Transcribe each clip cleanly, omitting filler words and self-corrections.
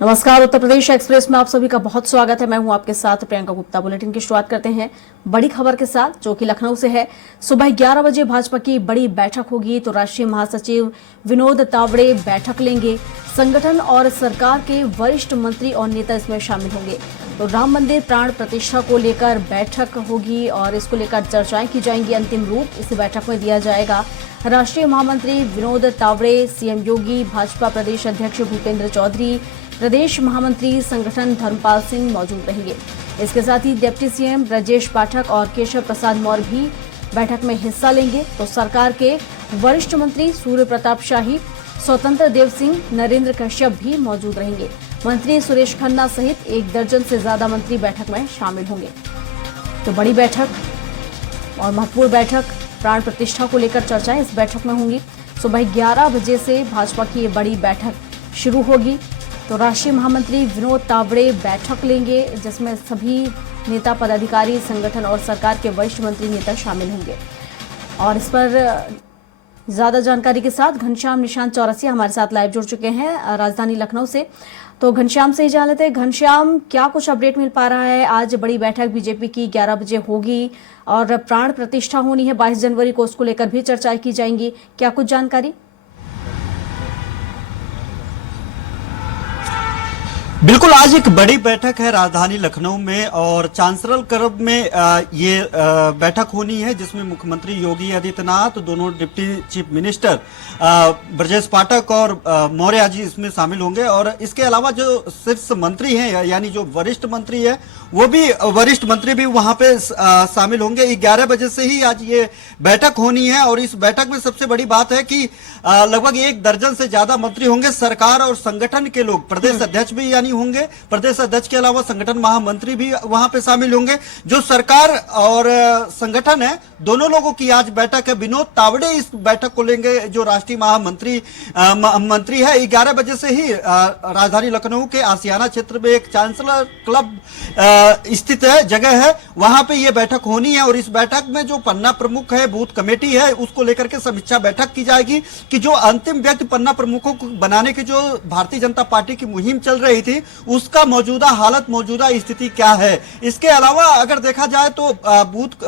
नमस्कार। उत्तर प्रदेश एक्सप्रेस में आप सभी का बहुत स्वागत है। मैं हूं आपके साथ प्रियंका गुप्ता। बुलेटिन की शुरुआत करते हैं बड़ी खबर के साथ, जो कि लखनऊ से है। सुबह 11 बजे भाजपा की बड़ी बैठक होगी, तो राष्ट्रीय महासचिव विनोद तावड़े बैठक लेंगे। संगठन और सरकार के वरिष्ठ मंत्री और नेता इसमें शामिल होंगे। तो राम मंदिर प्राण प्रतिष्ठा को लेकर बैठक होगी और इसको लेकर चर्चाएं की जाएंगी। अंतिम रूप इस बैठक में दिया जाएगा। राष्ट्रीय महामंत्री विनोद तावड़े, सीएम योगी, भाजपा प्रदेश अध्यक्ष भूपेंद्र चौधरी, प्रदेश महामंत्री संगठन धर्मपाल सिंह मौजूद रहेंगे। इसके साथ ही डिप्टी सीएम ब्रजेश पाठक और केशव प्रसाद मौर्य भी बैठक में हिस्सा लेंगे। तो सरकार के वरिष्ठ मंत्री सूर्य प्रताप शाही, स्वतंत्र देव सिंह, नरेंद्र कश्यप भी मौजूद रहेंगे। मंत्री सुरेश खन्ना सहित 1 दर्जन से ज्यादा मंत्री बैठक में शामिल होंगे। तो बड़ी बैठक और महत्वपूर्ण बैठक, प्राण प्रतिष्ठा को लेकर चर्चाएं इस बैठक में होंगी। सुबह 11 बजे से भाजपा की ये बड़ी बैठक शुरू होगी। तो राष्ट्रीय महामंत्री विनोद तावड़े बैठक लेंगे, जिसमें सभी नेता, पदाधिकारी, संगठन और सरकार के वरिष्ठ मंत्री नेता शामिल होंगे। और इस पर ज्यादा जानकारी के साथ घनश्याम निशांत चौरसिया हमारे साथ लाइव जुड़ चुके हैं राजधानी लखनऊ से। तो घनश्याम से ही जान लेते हैं। घनश्याम, क्या कुछ अपडेट मिल पा रहा है? आज बड़ी बैठक बीजेपी की 11 बजे होगी और प्राण प्रतिष्ठा होनी है 22 जनवरी को, उसको लेकर भी चर्चाएं की जाएंगी। क्या कुछ जानकारी? बिल्कुल, आज एक बड़ी बैठक है राजधानी लखनऊ में और चांसलर क्लब में ये बैठक होनी है, जिसमें मुख्यमंत्री योगी आदित्यनाथ, दोनों deputy chief minister Brajesh Pathak और मौर्य जी इसमें शामिल होंगे। और इसके अलावा जो शीर्ष मंत्री हैं, यानी जो वरिष्ठ मंत्री है, वो भी वरिष्ठ मंत्री भी वहां पे शामिल होंगे। 11 बजे से ही आज ये बैठक होनी है और इस बैठक में सबसे बड़ी बात है कि लगभग 1 दर्जन से ज्यादा मंत्री होंगे। सरकार और संगठन के लोग, प्रदेश अध्यक्ष भी यानी होंगे, प्रदेश अध्यक्ष के अलावा संगठन महामंत्री भी वहां पे शामिल होंगे। जो सरकार और संगठन है, दोनों लोगों की आज बैठक है। विनोद तावड़े इस बैठक को लेंगे, जो राष्ट्रीय महामंत्री मंत्री है। 11 बजे से ही राजधानी लखनऊ के आसियाना क्षेत्र में एक चांसलर क्लब स्थित है, जगह है, वहां पे ये बैठक होनी है। और इस बैठक में जो पन्ना प्रमुख है, बूथ कमेटी है, उसको लेकर के समीक्षा बैठक की जाएगी कि जो अंतिम व्यक्ति पन्ना प्रमुखों को बनाने की जो भारतीय जनता पार्टी की मुहिम चल रही थी, उसका मौजूदा हालत, मौजूदा स्थिति क्या है। इसके अलावा अगर देखा जाए तो बूथ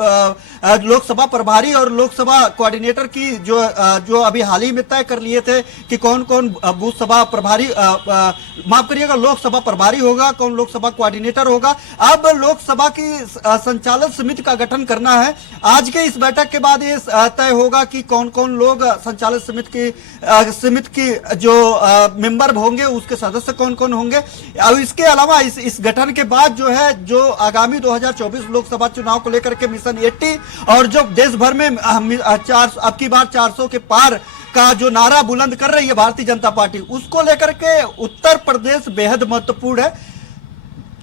लोकसभा प्रभारी और लोकसभा कोऑर्डिनेटर की जो अभी हाल ही में तय कर लिए थे कि कौन कौन बूथ सभा प्रभारी, माफ करिएगा, लोकसभा प्रभारी होगा, कौन लोकसभा कोऑर्डिनेटर होगा। अब लोकसभा की संचालन समिति का गठन करना है। आज के इस बैठक के बाद ये तय होगा कि कौन कौन लोग संचालन समिति की जो मेंबर होंगे, उसके सदस्य कौन कौन होंगे। और इसके अलावा इस गठन के बाद जो है, जो आगामी 2024 लोकसभा चुनाव को लेकर के मिशन 80 और जो देश भर में अब की बार 400 के पार का जो नारा बुलंद कर रही है भारतीय जनता पार्टी, उसको लेकर के उत्तर प्रदेश बेहद महत्वपूर्ण है।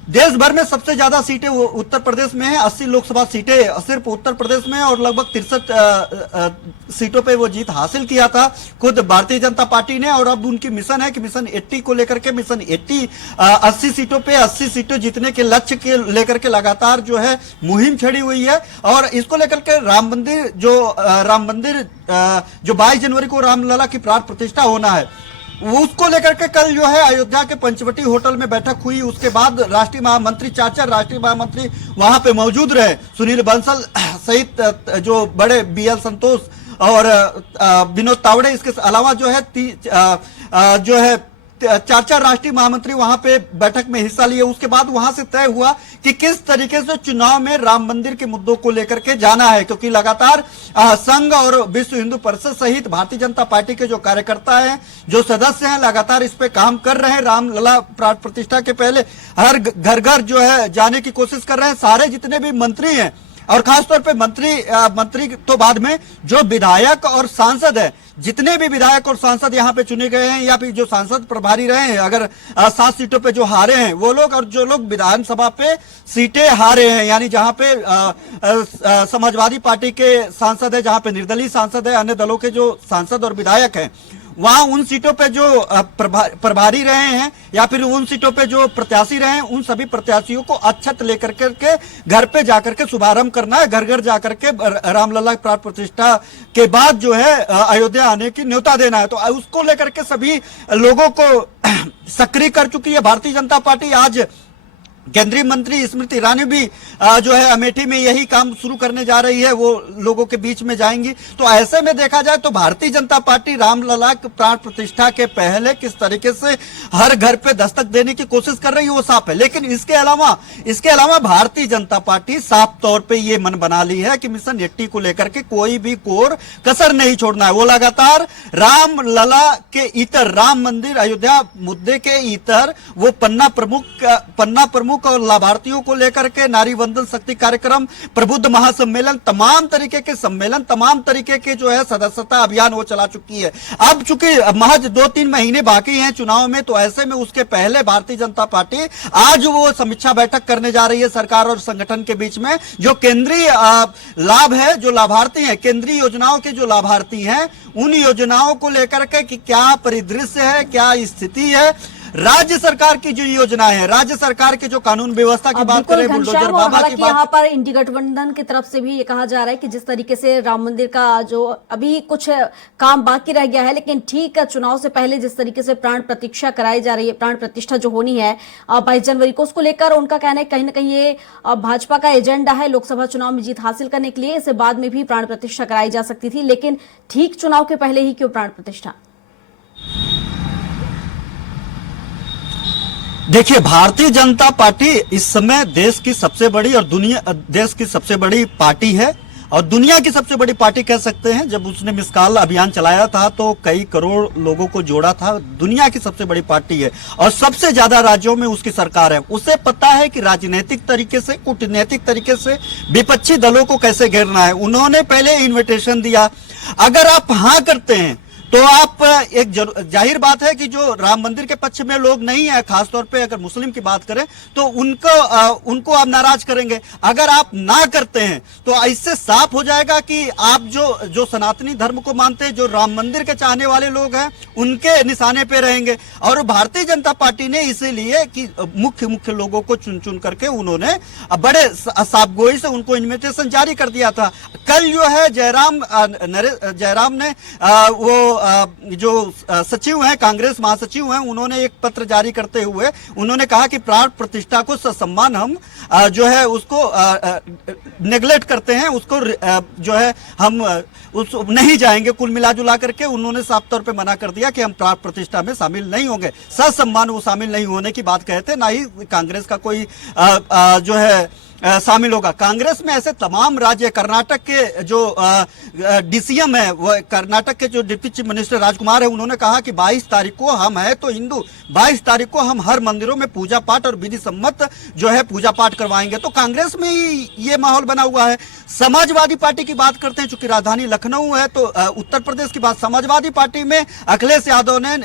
देश भर में सबसे ज्यादा सीटें उत्तर प्रदेश में है, 80 लोकसभा सीटें सिर्फ उत्तर प्रदेश में, और लगभग 63 सीटों पे वो जीत हासिल किया था खुद भारतीय जनता पार्टी ने। और अब उनकी मिशन है कि मिशन 80 को लेकर के, मिशन 80 80 सीटों पे 80 सीटें जीतने के लक्ष्य के लेकर के लगातार जो है मुहिम छड़ी हुई है। और इसको लेकर के राम मंदिर जो 22 जनवरी को रामलला की प्राण प्रतिष्ठा होना है, उसको लेकर के कल जो है अयोध्या के पंचवटी होटल में बैठक हुई। उसके बाद राष्ट्रीय महामंत्री, 4 राष्ट्रीय महामंत्री वहां पे मौजूद रहे। सुनील बंसल सहित जो बड़े BL संतोष और विनोद तावड़े, इसके अलावा जो है 4 राष्ट्रीय महामंत्री वहां पे बैठक में हिस्सा लिए। उसके बाद वहां से तय हुआ कि किस तरीके से चुनाव में राम मंदिर के मुद्दों को लेकर के जाना है, क्योंकि लगातार संघ और विश्व हिंदू परिषद सहित भारतीय जनता पार्टी के जो कार्यकर्ता हैं, जो सदस्य हैं, लगातार इस पे काम कर रहे हैं। रामलला प्राण प्रतिष्ठा के पहले हर घर जो है जाने की कोशिश कर रहे हैं। सारे जितने भी मंत्री हैं, और खासतौर पे मंत्री तो बाद में, जो विधायक और सांसद है, जितने भी विधायक और सांसद यहाँ पे चुने गए हैं या फिर जो सांसद प्रभारी रहे हैं, अगर 7 सीटों पे जो हारे हैं वो लोग, और जो लोग विधानसभा पे सीटें हारे हैं, यानी जहाँ पे समाजवादी पार्टी के सांसद है, जहाँ पे निर्दलीय सांसद है, अन्य दलों के जो सांसद और विधायक हैं, वहां उन सीटों पे जो प्रभारी रहे हैं या फिर उन सीटों पे जो प्रत्याशी रहे हैं, उन सभी प्रत्याशियों को अक्षत लेकर के घर पे जाकर के शुभारंभ करना है, घर घर जाकर के रामलला प्राण प्रतिष्ठा के बाद जो है अयोध्या आने की न्योता देना है। तो उसको लेकर के सभी लोगों को सक्रिय कर चुकी है भारतीय जनता पार्टी। आज केंद्रीय मंत्री स्मृति ईरानी भी जो है अमेठी में यही काम शुरू करने जा रही है, वो लोगों के बीच में जाएंगी। तो ऐसे में देखा जाए तो भारतीय जनता पार्टी रामलला प्राण प्रतिष्ठा के पहले किस तरीके से हर घर पे दस्तक देने की कोशिश कर रही है वो साफ है। लेकिन इसके अलावा भारतीय जनता पार्टी साफ तौर पे ये मन बना ली है कि मिशन 80 को लेकर के कोई भी कोर कसर नहीं छोड़ना है। वो लगातार रामलला के इतर, राम मंदिर अयोध्या मुद्दे के इतर वो पन्ना प्रमुख और लाभार्थियों को लेकर के नारी वंदन शक्ति कार्यक्रम, प्रबुद्ध महासम्मेलन, तमाम तरीके के सम्मेलन, तमाम तरीके के जो है सदस्यता अभियान वो चला चुकी है। अब चूंकि महज 2-3 महीने बाकी हैं चुनाव में, तो ऐसे में उसके पहले भारतीय जनता पार्टी आज वो समीक्षा बैठक करने जा रही है सरकार और संगठन के बीच में। जो केंद्रीय लाभ है, जो लाभार्थी है, केंद्रीय योजनाओं के जो लाभार्थी हैं, उन योजनाओं को लेकर के कि क्या परिदृश्य है, क्या स्थिति है, राज्य सरकार की जो योजना है, राज्य सरकार के जो कानून व्यवस्था की बात करें, बुलडोजर बाबा की बात, यहाँ पर इंडी गठबंधन की तरफ से भी ये कहा जा रहा है कि जिस तरीके से राम मंदिर का जो अभी कुछ काम बाकी रह गया है, लेकिन ठीक चुनाव से पहले जिस तरीके से प्राण प्रतीक्षा कराई जा रही है, प्राण प्रतिष्ठा जो होनी है 22 जनवरी को, उसको लेकर उनका कहना है कहीं ना कहीं ये भाजपा का एजेंडा है लोकसभा चुनाव में जीत हासिल करने के लिए। इसे बाद में भी प्राण प्रतिष्ठा कराई जा सकती थी, लेकिन ठीक चुनाव के पहले ही क्यों प्राण प्रतिष्ठा? देखिए, भारतीय जनता पार्टी इस समय देश की सबसे बड़ी और देश की सबसे बड़ी पार्टी है और दुनिया की सबसे बड़ी पार्टी कह सकते हैं। जब उसने मिसकाल अभियान चलाया था तो कई करोड़ लोगों को जोड़ा था। दुनिया की सबसे बड़ी पार्टी है और सबसे ज्यादा राज्यों में उसकी सरकार है। उसे पता है कि राजनीतिक तरीके से, कूटनीतिक तरीके से विपक्षी दलों को कैसे घेरना है। उन्होंने पहले इन्विटेशन दिया, अगर आप हाँ करते हैं तो आप एक जाहिर बात है कि जो राम मंदिर के पक्ष में लोग नहीं है, खासतौर पे अगर मुस्लिम की बात करें तो उनको आप नाराज करेंगे। अगर आप ना करते हैं तो इससे साफ हो जाएगा कि आप जो सनातनी धर्म को मानते हैं, जो राम मंदिर के चाहने वाले लोग हैं, उनके निशाने पे रहेंगे। और भारतीय जनता पार्टी ने इसीलिए कि मुख्य लोगों को चुन चुन करके उन्होंने बड़े साफगोई से उनको इन्विटेशन जारी कर दिया था। कल जो है जयराम ने वो जो सचिव हैं, कांग्रेस महासचिव हैं, उन्होंने एक पत्र जारी करते हुए उन्होंने कहा कि प्राण प्रतिष्ठा को ससम्मान हम जो है उसको नेग्लेक्ट करते हैं, उसको जो है हम उस नहीं जाएंगे। कुल मिला जुला करके उन्होंने साफ तौर पे मना कर दिया कि हम प्राण प्रतिष्ठा में शामिल नहीं होंगे। ससम्मान वो शामिल नहीं होने की बात कहते, ना ही कांग्रेस का कोई जो है शामिल होगा। कांग्रेस में ऐसे तमाम राज्य, कर्नाटक के जो डीसीएम है, वो कर्नाटक के जो डिप्टी चीफ मिनिस्टर राजकुमार है, उन्होंने कहा कि 22 तारीख को हम है तो हिंदू, 22 तारीख को हम हर मंदिरों में पूजा पाठ और विधि सम्मत जो है पूजा पाठ करवाएंगे। तो कांग्रेस में ही ये माहौल बना हुआ है। समाजवादी पार्टी की बात करते हैं, चूंकि राजधानी लखनऊ है तो उत्तर प्रदेश की बात, समाजवादी पार्टी में अखिलेश यादव ने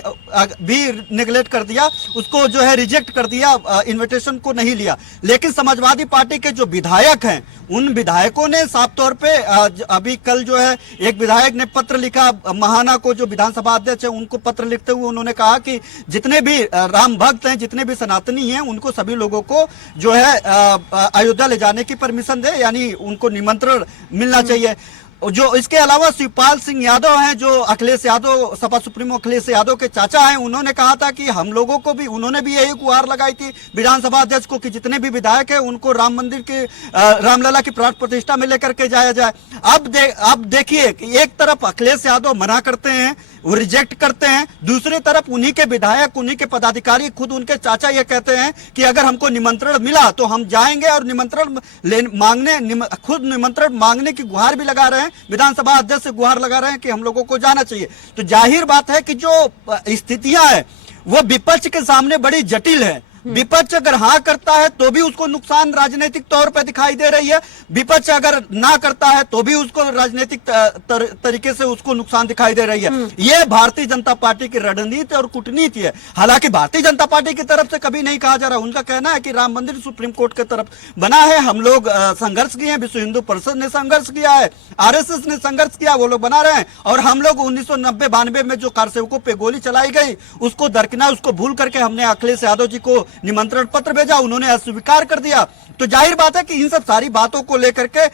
भी निगलेक्ट कर दिया, उसको जो है रिजेक्ट कर दिया, इन्विटेशन को नहीं लिया। लेकिन समाजवादी पार्टी के जो विधायक हैं, उन विधायकों ने साफ तौर पे अभी कल जो है एक विधायक ने पत्र लिखा महाना को, जो विधानसभा अध्यक्ष है, उनको पत्र लिखते हुए उन्होंने कहा कि जितने भी राम भक्त हैं, जितने भी सनातनी हैं, उनको सभी लोगों को जो है अयोध्या ले जाने की परमिशन दे, यानी उनको निमंत्रण मिलना चाहिए। जो इसके अलावा शिवपाल सिंह यादव हैं, जो अखिलेश यादव, सपा सुप्रीमो अखिलेश यादव के चाचा हैं, उन्होंने कहा था कि हम लोगों को भी, उन्होंने भी यही गुहार लगाई थी विधानसभा अध्यक्ष को कि जितने भी विधायक हैं उनको राम मंदिर के रामलला की प्राण प्रतिष्ठा में लेकर के जाया जाए। अब देखिए कि एक तरफ अखिलेश यादव मना करते हैं, वो रिजेक्ट करते हैं, दूसरी तरफ उन्हीं के विधायक, उन्हीं के पदाधिकारी, खुद उनके चाचा ये कहते हैं कि अगर हमको निमंत्रण मिला तो हम जाएंगे और खुद निमंत्रण मांगने की गुहार भी लगा रहे हैं, विधानसभा अध्यक्ष से गुहार लगा रहे हैं कि हम लोगों को जाना चाहिए। तो जाहिर बात है कि जो स्थितियां है वो विपक्ष के सामने बड़ी जटिल है विपक्ष अगर हाँ करता है तो भी उसको नुकसान राजनीतिक तौर पर दिखाई दे रही है, विपक्ष अगर ना करता है तो भी उसको राजनीतिक तरीके से उसको नुकसान दिखाई दे रही है। यह भारतीय जनता पार्टी की रणनीति और कूटनीति है। हालांकि भारतीय जनता पार्टी की तरफ से कभी नहीं कहा जा रहा, उनका कहना है कि राम मंदिर सुप्रीम कोर्ट की तरफ बना है, हम लोग संघर्ष किए हैं, विश्व हिंदू परिषद ने संघर्ष किया है, आरएसएस ने संघर्ष किया, वो लोग बना रहे हैं, और हम लोग 1990-92 में जो कारसेवकों पे गोली चलाई गई उसको दरकिनार, उसको भूल करके हमने अखिलेश यादव जी को निमंत्रण पत्र भेजा, उन्होंने अस्वीकार कर दिया। तो जाहिर बात है कि इन सब सारी बातों को लेकर के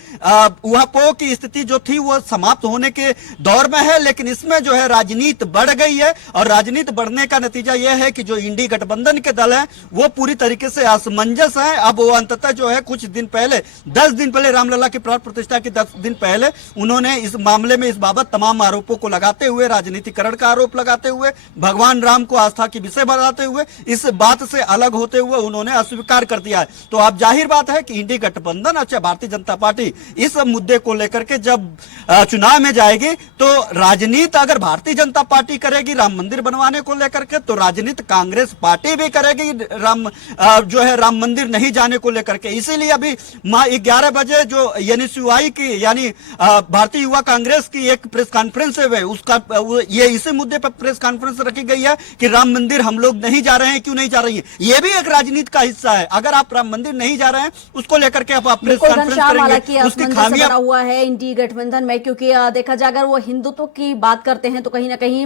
ऊहापोह की स्थिति जो थी वो समाप्त होने के दौर में है, लेकिन इसमें जो है राजनीति बढ़ गई है, और राजनीति बढ़ने का नतीजा यह है कि जो इंडी गठबंधन के दल हैं वो पूरी तरीके से असमंजस हैं। अब वो अंततः जो है कुछ दिन पहले, 10 दिन पहले, रामलला की प्राण प्रतिष्ठा के 10 दिन पहले उन्होंने इस मामले में इस बाबत तमाम आरोपों को लगाते हुए, राजनीतिकरण का आरोप लगाते हुए, भगवान राम को आस्था की विषय बनाते हुए, इस बात से अलग होते हुए उन्होंने अस्वीकार कर दिया है। तो अब जाहिर बात है कि इंडी गठबंधन, अच्छा भारतीय जनता पार्टी इस मुद्दे को लेकर के जब चुनाव में जाएगी तो राजनीति अगर भारतीय जनता पार्टी करेगी राम मंदिर बनवाने को लेकर के, तो राजनीति कांग्रेस पार्टी भी करेगी राम मंदिर नहीं जाने को लेकर के। इसीलिए अभी 11 बजे जो एनएसयूआई की यानी भारतीय युवा कांग्रेस की एक प्रेस कॉन्फ्रेंस है, उसका ये इसी मुद्दे पर प्रेस कॉन्फ्रेंस रखी गई है कि राम मंदिर हम लोग नहीं जा रहे हैं, क्यों नहीं जा रही है। ये भी एक राजनीति का हिस्सा है। अगर आप राम मंदिर नहीं जा रहे हैं उसको लेकर के आप प्रेस कॉन्फ्रेंस करेंगे, उसकी खामियां हुआ है इंडी गठबंधन में, क्योंकि देखा जाए अगर वो हिंदुत्व की बात करते हैं तो कहीं ना कहीं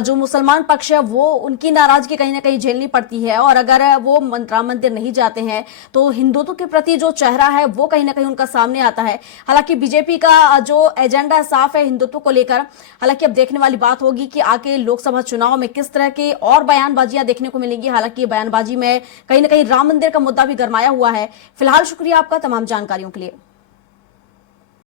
जो मुसलमान पक्ष है वो उनकी नाराजगी कहीं ना कहीं झेलनी पड़ती है, और अगर वो राम मंदिर नहीं जाते हैं तो हिंदुत्व के प्रति जो चेहरा है वो कहीं ना कहीं उनका सामने आता है। हालांकि बीजेपी का जो एजेंडा साफ है हिंदुत्व को लेकर, हालांकि अब देखने वाली बात होगी कि आके लोकसभा चुनाव में किस तरह के और बयानबाजियां देखने को मिलेंगी। हालांकि बयानबाजी में कहीं ना कहीं राम मंदिर का मुद्दा भी गरमाया हुआ है। फिलहाल शुक्रिया आपका तमाम जानकारियों के लिए।